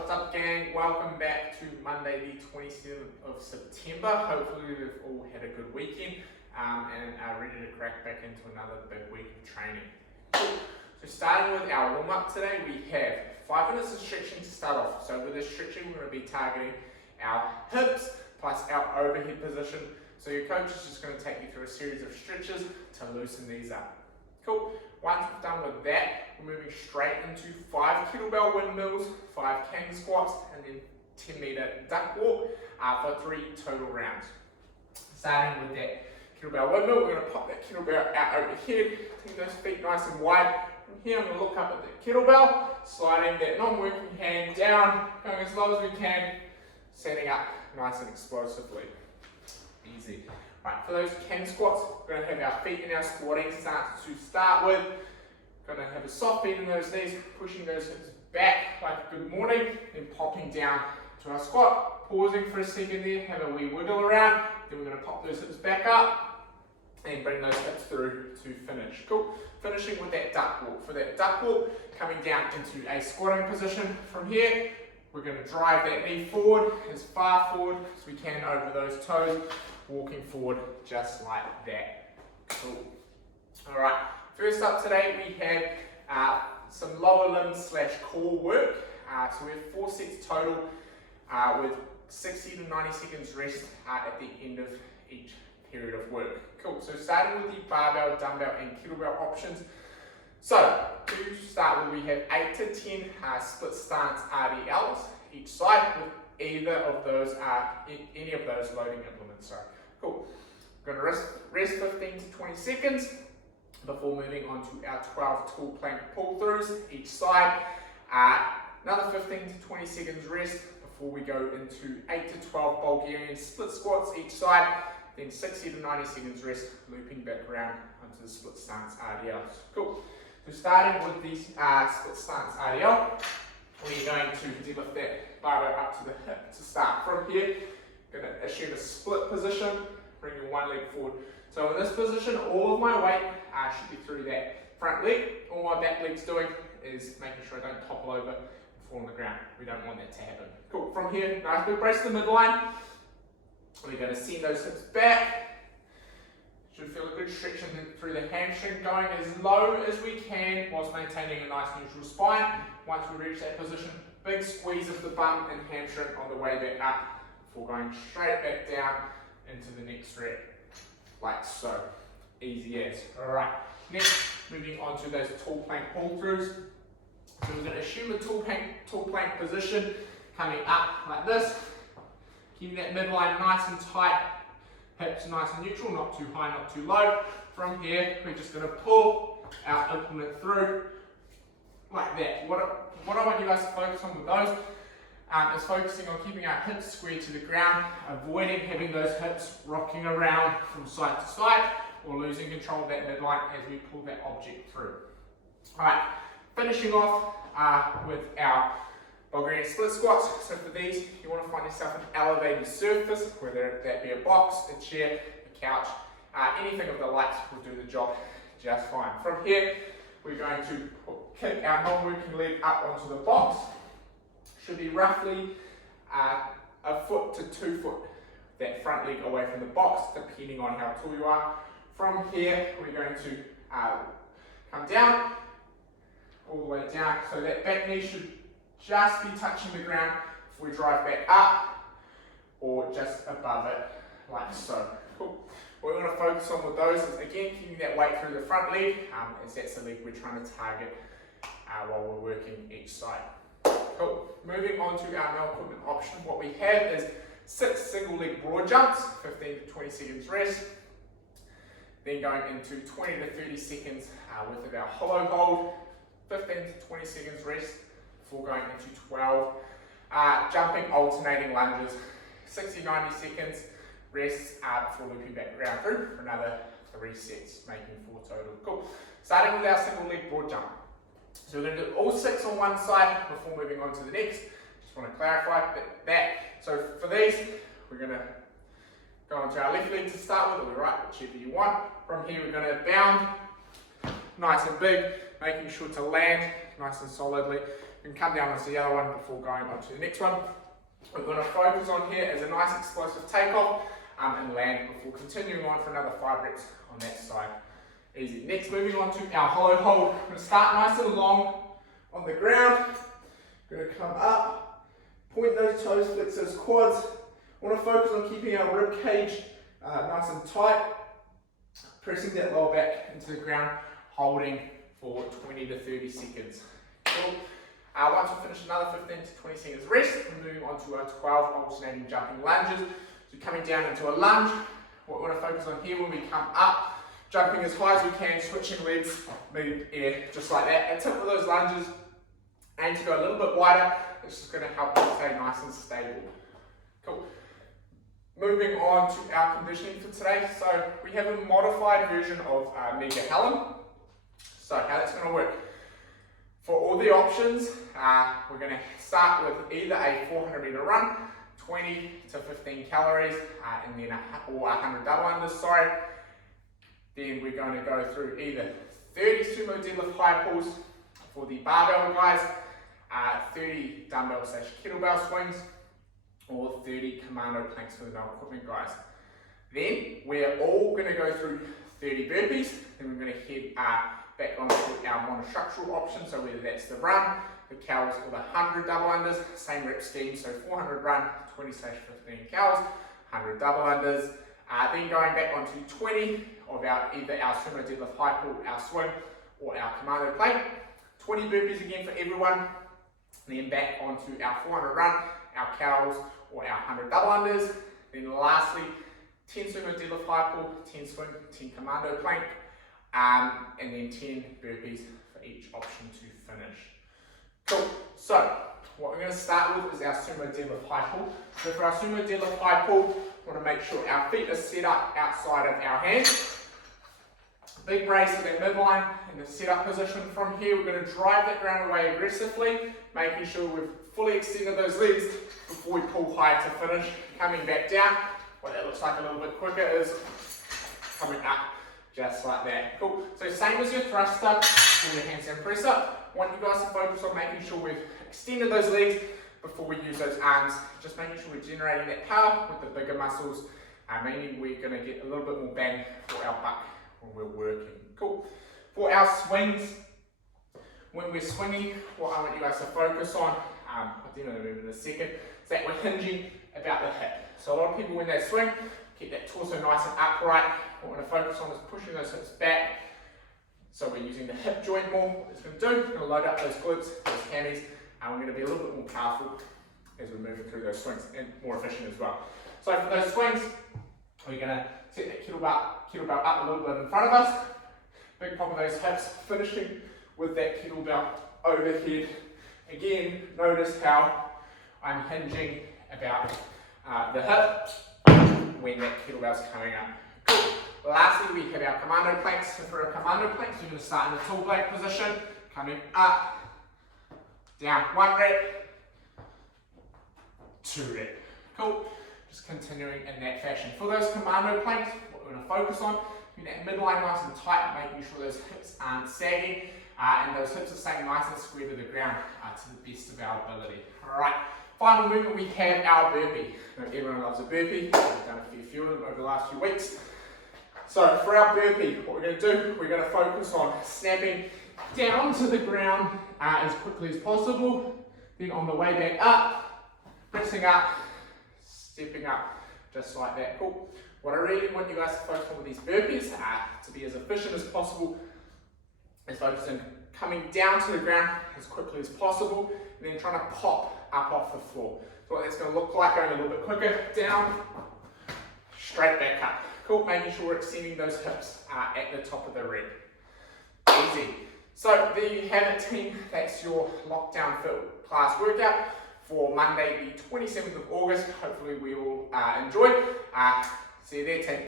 What's up, gang? Welcome back to Monday the 27th of September. Hopefully we've all had a good weekend and are ready to crack back into another big week of training. So starting with our warm-up today, we have 5 minutes of stretching to start off. So with this stretching, we're going to be targeting our hips plus our overhead position. So your coach is just going to take you through a series of stretches to loosen these up. Cool. Once we've done with that, we're moving straight into 5 kettlebell windmills, 5 kang squats, and then 10-meter duck walk for 3 total rounds. Starting with that kettlebell windmill, we're going to pop that kettlebell out overhead, take those feet nice and wide. From here, I'm going to look up at the kettlebell, sliding that non-working hand down, going as low as we can, setting up nice and explosively. Easy. Right, for those kang squats, we're going to have our feet in our squatting stance to start with. Going to have a soft bend in those knees, pushing those hips back like a good morning, then popping down to our squat, pausing for a second there, have a wee wiggle around, then we're going to pop those hips back up and bring those hips through to finish. Cool. Finishing with that duck walk. For that duck walk, coming down into a squatting position. From here, we're going to drive that knee forward as far forward as we can over those toes, walking forward just like that. Cool. Alright, first up today we have some lower limb / core work. So we have 4 sets total with 60 to 90 seconds rest at the end of each period of work. Cool, so starting with the barbell, dumbbell and kettlebell options. So to start with, we have 8 to 10 split stance RDLs each side with either of those, any of those loading implements. Sorry. Cool. We're going to rest 15 to 20 seconds before moving on to our 12 tall plank pull-throughs each side. Another 15 to 20 seconds rest before we go into 8 to 12 Bulgarian split squats each side. Then 60 to 90 seconds rest, looping back around onto the split stance RDLs. Cool. So starting with the split stance RDL, we're going to deadlift that barbell up to the hip to start. From here, going to assume a split position, bringing one leg forward. So in this position, all of my weight should be through that front leg. All my back leg's doing is making sure I don't topple over and fall on the ground. We don't want that to happen. Cool. From here, nice big brace to the midline. We're going to send those hips back. Should feel a good stretch through the hamstring, going as low as we can whilst maintaining a nice neutral spine. Once we reach that position, big squeeze of the bum and hamstring on the way back up before going straight back down into the next rep, like so. Easy as. Alright, next moving on to those tall plank pull-throughs. So we're going to assume a tall plank position, coming up like this, keeping that midline nice and tight, hips nice and neutral, not too high, not too low. From here, we're just going to pull our implement through like that. What I want you guys to focus on with those is focusing on keeping our hips squared to the ground, avoiding having those hips rocking around from side to side or losing control of that midline as we pull that object through. Alright, finishing off with our Bulgarian split squats. So for these, you want to find yourself an elevated surface, whether that be a box, a chair, a couch, anything of the likes will do the job just fine. From here, we're going to kick our non-working leg up onto the box. Should be roughly a foot to 2 foot, that front leg away from the box, depending on how tall you are. From here, we're going to come down, all the way down, so that back knee should just be touching the ground before we drive back up, or just above it, like so. Cool. What we want to focus on with those is, again, keeping that weight through the front leg, as that's the leg we're trying to target while we're working each side. Cool. Moving on to our no equipment option, what we have is 6 single leg broad jumps, 15 to 20 seconds rest, then going into 20 to 30 seconds with our hollow hold, 15 to 20 seconds rest before going into 12 jumping alternating lunges, 60 to 90 seconds rest before looping back around through for another 3 sets, making 4 total. Cool. Starting with our single leg broad jump. So we're going to do all 6 on one side before moving on to the next. Just want to clarify that. So for these, we're going to go onto our left leg to start with, or the right, whichever you want. From here, we're going to bound nice and big, making sure to land nice and solidly. You can come down onto the other one before going on to the next one. We're going to focus on here as a nice explosive takeoff and land before continuing on for another 5 reps on that side. Easy. Next, moving on to our hollow hold. We're going to start nice and long on the ground. Going to come up, point those toes, flex those quads. I want to focus on keeping our rib cage nice and tight, pressing that lower back into the ground, holding for 20 to 30 seconds. Cool. Once we finish another 15 to 20 seconds rest, we're moving on to our 12 alternating jumping lunges. So coming down into a lunge, what we want to focus on here when we come up, jumping as high as we can, switching legs, move air, just like that. And tip of those lunges, aim to go a little bit wider. It's just going to help us stay nice and stable. Cool. Moving on to our conditioning for today. So we have a modified version of Mega Helen. So how that's going to work. For all the options, we're going to start with either a 400 meter run, 20 to 15 calories, and then or 100 double unders, sorry. Then we're going to go through either 30 sumo deadlift high pulls for the barbell guys, 30 dumbbell / kettlebell swings, or 30 commando planks for the no equipment guys. Then we're all going to go through 30 burpees, then we're going to head back onto our monostructural option, so whether that's the run, the cows, or the 100 double unders, same rep scheme, so 400 run, 20 / 15 cows, 100 double unders, then going back onto 20 of either our sumo deadlift high pull, our swing, or our commando plank, 20 burpees again for everyone, then back onto our 400 run, our cows, or our 100 double unders, then lastly 10 sumo deadlift high pull, 10 swing, 10 commando plank, and then 10 burpees for each option to finish. Cool. So what we're going to start with is our sumo deadlift high pull. So for our sumo deadlift high pull, we want to make sure our feet are set up outside of our hands. Big brace for that midline in the setup position. From here, we're going to drive that ground away aggressively, making sure we've fully extended those legs before we pull high to finish. Coming back down, what that looks like a little bit quicker is coming up just like that. Cool. So same as your thruster or your handstand press up. Want you guys to focus on making sure we've extended those legs before we use those arms. Just making sure we're generating that power with the bigger muscles, meaning we're going to get a little bit more bang for our buck when we're working. Cool. For our swings, when we're swinging, what I want you guys to focus on, I'll definitely move in a second, is that we're hinging about the hip. So a lot of people when they swing, keep that torso nice and upright. What we're going to focus on is pushing those hips back. So we're using the hip joint more. What it's going to do, it's going to load up those glutes, those hammies, and we're going to be a little bit more powerful as we're moving through those swings and more efficient as well. So for those swings, we're going to set that kettlebell up a little bit in front of us. Big pop of those hips, finishing with that kettlebell overhead. Again, notice how I'm hinging about the hip when that kettlebell's coming up. Cool. Lastly, we have our commando planks. So for our commando planks, we're going to start in the tall blade position, coming up, down, 1 rep, 2 rep. Cool. Just continuing in that fashion. For those commando planks, what we're going to focus on, keep that midline nice and tight, making sure those hips aren't sagging, and those hips are staying nice and square to the ground to the best of our ability. Alright, final movement, we have our burpee. Now, everyone loves a burpee. We've done a few of them over the last few weeks. So for our burpee, what we're going to do, we're going to focus on snapping down to the ground as quickly as possible. Then on the way back up, pressing up, stepping up, just like that. Cool. What I really want you guys to focus on with these burpees to be as efficient as possible is focusing coming down to the ground as quickly as possible and then trying to pop up off the floor. So what that's going to look like, going a little bit quicker, down, straight back up. Cool, making sure we're extending those hips at the top of the rep. Easy. So there you have it, team. That's your lockdown fit class workout for Monday the 27th of August. Hopefully we will enjoy. See you there, team.